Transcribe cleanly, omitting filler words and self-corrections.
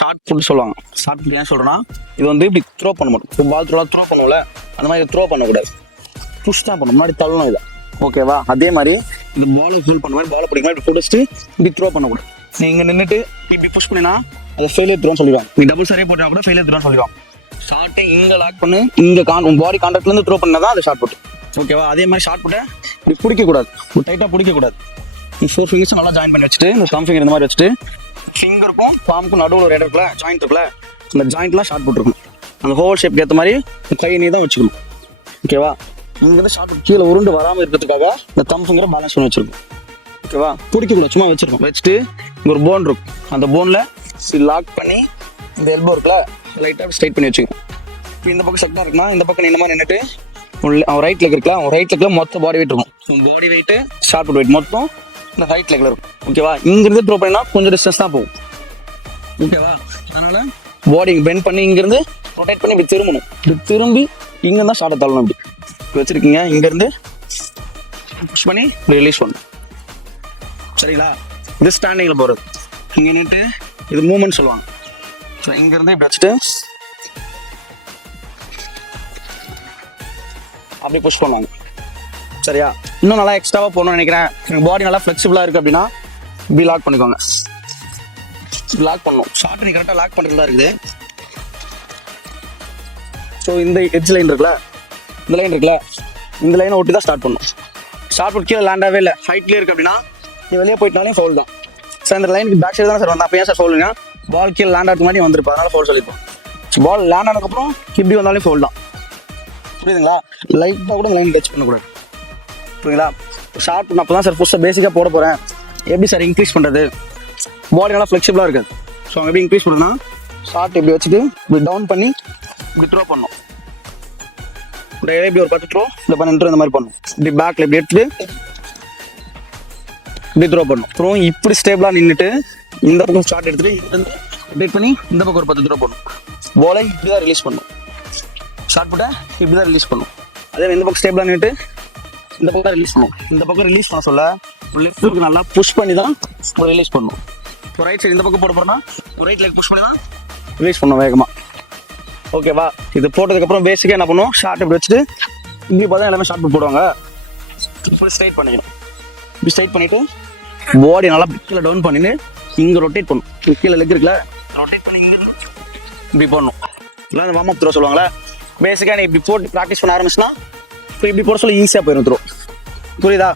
Shot put சொல்லுவாங்க. Shot put ஏன் சொல்கிறேன்னா, இது வந்து இப்படி த்ரோ பண்ண மாட்டோம். இப்போ பால் த்ரோ பண்ணுவோம்ல, அந்த மாதிரி த்ரோ பண்ணக்கூடாது. புஷ் தான் பண்ணணும், முன்னாடி தள்ளணும் இதை. ஓகேவா? அதே மாதிரி இந்த பாலை ஹோல்ட் பண்ண மாதிரி பாலை பிடிக்கணும், இப்படி பிடிச்சிட்டு இப்படி த்ரோ பண்ணக்கூடாது. நீ இங்கே நின்றுட்டு இப்படி புஷ் பண்ணினா அதை ஃபெயிலியர் த்ரோன்னு சொல்லிடுவாங்க. நீ டபுள் சரியாக போட்டா கூட ஃபெயிலியர் த்ரோன்னு சொல்லிடுவாங்க. ஷார்ட்டை இங்கே லாக் பண்ணு, இங்கே உன் பாடி கான்டாக்ட்லேருந்து த்ரோ பண்ணால் தான் அது ஷார்ட் புட். ஓகேவா? அதே மாதிரி ஷார்ட் புட்டை இப்படி பிடிக்கக்கூடாது, டைட்டாக பிடிக்கக்கூடாது. 4 ஃபிங்கர்ஸ் நல்லா ஜாயின் பண்ணி வச்சுட்டு, இந்த தம் ஃபிங்கர் இந்த மாதிரி வச்சுட்டு, ஃபிங்கருக்கும் பாம்புக்கும் நடுவில் ஒரு இடம் இருக்குல்ல, ஜாயிண்ட் இருக்குல்ல, இந்த ஜாயிண்ட்லாம் ஷார்ட் புட் இருக்கும். அந்த ஹோல் ஷேப்க்கு ஏற்ற மாதிரி கை நீ தான் வச்சுக்கணும். ஓகேவா? இங்கேருந்து ஷார்ட் புட் கீழே உருண்டு வராமல் இருக்கிறதுக்காக இந்த தம் ஃபிங்கரை பேலன்ஸ் பண்ணி வச்சிருக்கோம். ஓகேவா? பிடிக்கக்கூடாது, சும்மா வச்சிருக்கோம். வச்சுட்டு இங்கே ஒரு போன் இருக்கும், அந்த போனில் லாக் பண்ணி இந்த எல்போ இருக்குல்ல, லைட்டாக ஸ்ட்ரைட் பண்ணி வச்சுக்கணும். இப்போ இந்த பக்கம் செட்டாக இருக்குன்னா இந்த பக்கம் இந்த மாதிரி நின்றுட்டு அவன் ரைட் லெக் இருக்கலாம், அவன் ரைட் லெக்ல மொத்த பாடி வெயிட் இருக்கும். Body weight shot put weight மொத்தம் இந்த ரைட் லெக்ல இருக்கும். ஓகேவா? இங்கிருந்து த்ரோ பண்ணினா கொஞ்சம் டிஸ்டன்ஸ் தான் போகும். ஓகேவா? அதனால பாடி பெண்ட் பண்ணி இங்கிருந்து ரொட்டேட் பண்ணி இப்படி திரும்பணும். இப்படி திரும்பி இங்கே தான் ஷார்ட்டை தள்ளணும். இப்படி வச்சிருக்கீங்க, இங்கேருந்து புஷ் பண்ணி ரிலீஸ் பண்ணணும். சரிங்களா? இது ஸ்டாண்டிங்கில் போகிறது. இங்கே நின்றுட்டு இது மூவ்மெண்ட் சொல்லுவாங்க. ஸோ இங்கேருந்து இப்படி வச்சுட்டு அப்படி புஷ் பண்ணுவாங்க. சரியா? இன்னும் நல்லா எக்ஸ்ட்ராவாக போகணும்னு நினைக்கிறேன், எனக்கு பாடி நல்லா ஃப்ளெக்சிபிளாக இருக்குது அப்படின்னா இப்படி லாக் பண்ணிக்கோங்க. லாக் பண்ணணும். ஷார்ட் நீ கரெக்டாக லாக் பண்ணுறதா இருக்குது. ஸோ இந்த எட்ஜ் லைன் இருக்குல்ல, இந்த லைன் இருக்குல்ல, இந்த லைனை ஒட்டி தான் ஸ்டார்ட் பண்ணணும். ஷார்ட் புட் கீழே லேண்டாகவே இல்லை, ஹைட்லேயே இருக்குது அப்படின்னா நீ வெளியே போயிட்டாலே ஃபவுல் தான். சார் இந்த லைனுக்கு பேக் சைடு தானே சார் வந்தா, அப்போ ஏன் சார் ஃபவுலுங்க? பால் கீழே லேண்ட் ஆகிறதுக்கு மாதிரி வந்திருப்பா, அதனால ஃபவுல் சொல்லியிருப்போம். பால் லேண்ட் ஆனதுக்கப்புறம் இப்படி வந்தாலே ஃபவுல் தான். புரியுதுங்களா? லைட்டாக கூட லைன் டச் பண்ணக்கூடாது. புரியுங்களா? ஷார்ட் புட் அப்போ தான் சார் புதுசாக பேசிக்காக போட போகிறேன், எப்படி சார் இன்க்ரீஸ் பண்ணுறது? பாடி நல்லா ஃப்ளெக்சிபிளாக இருக்காது. ஸோ அவங்க எப்படி இன்க்ரீஸ் பண்ணுன்னா, ஷார்ட் இப்படி வச்சுட்டு இப்படி டவுன் பண்ணி இப்படி த்ரோ பண்ணணும். இப்படி ஒரு 10 த்ரோ இப்படி பண்ணிட்டு இந்த மாதிரி பண்ணணும். இப்படி பேக்கில் இப்படி எடுத்துட்டு இப்படி த்ரோ பண்ணணும். த்ரோ இப்படி ஸ்டேபிளாக நின்றுட்டு இந்த பக்கம் ஷார்ட் எடுத்துட்டு இங்கிருந்து அப்டேட் பண்ணி இந்த பக்கம் ஒரு 10 த்ரோ பண்ணணும். பாலை இப்படி தான் ரிலீஸ் பண்ணணும். ஷார்ட் புட்டை இப்படி தான் ரிலீஸ் பண்ணணும். அதே இந்த பக்கம் ஸ்டேபிளாக நின்றுட்டு இந்த பக்கம் ரிலீஸ் பண்ணணும். இந்த பக்கம் ரிலீஸ் பண்ண சொல்ல லெஃப்ட்டுக்கு நல்லா புஷ் பண்ணி தான் ரிலீஸ் பண்ணணும். இப்போ ரைட் சைடு இந்த பக்கம் போட போகிறோன்னா ரைட் லெக் புஷ் பண்ணி தான் ரிலீஸ் பண்ணணும் வேகமாக. ஓகேவா? இது போட்டதுக்கப்புறம் பேசிக்காக என்ன பண்ணுவோம், ஷார்ட் இப்படி வச்சுட்டு இப்படி பார்த்தா எல்லாமே ஷார்ட் புட் போடுவாங்க. இப்படி ஸ்ட்ரைட் பண்ணிக்கணும். இப்படி ஸ்ட்ரைட் பண்ணிவிட்டு பாடி நல்லா கீழே டவுன் பண்ணிட்டு இங்கே ரொட்டேட் பண்ணணும். கீழே லெக் இருக்குல்ல, ரொட்டேட் பண்ணி இங்கேருந்து இப்படி போடணும். இல்லை அந்த வார்ம் அப் த்ரோ சொல்லுவாங்களே, பேசிக்காக நீ இப்படி போட்டு ப்ராக்டிஸ் பண்ண ஆரம்பிச்சுன்னா இப்போ இப்படி போட சொல்ல ஈஸியாக போயிடும் த்ரோ. புரியுதா?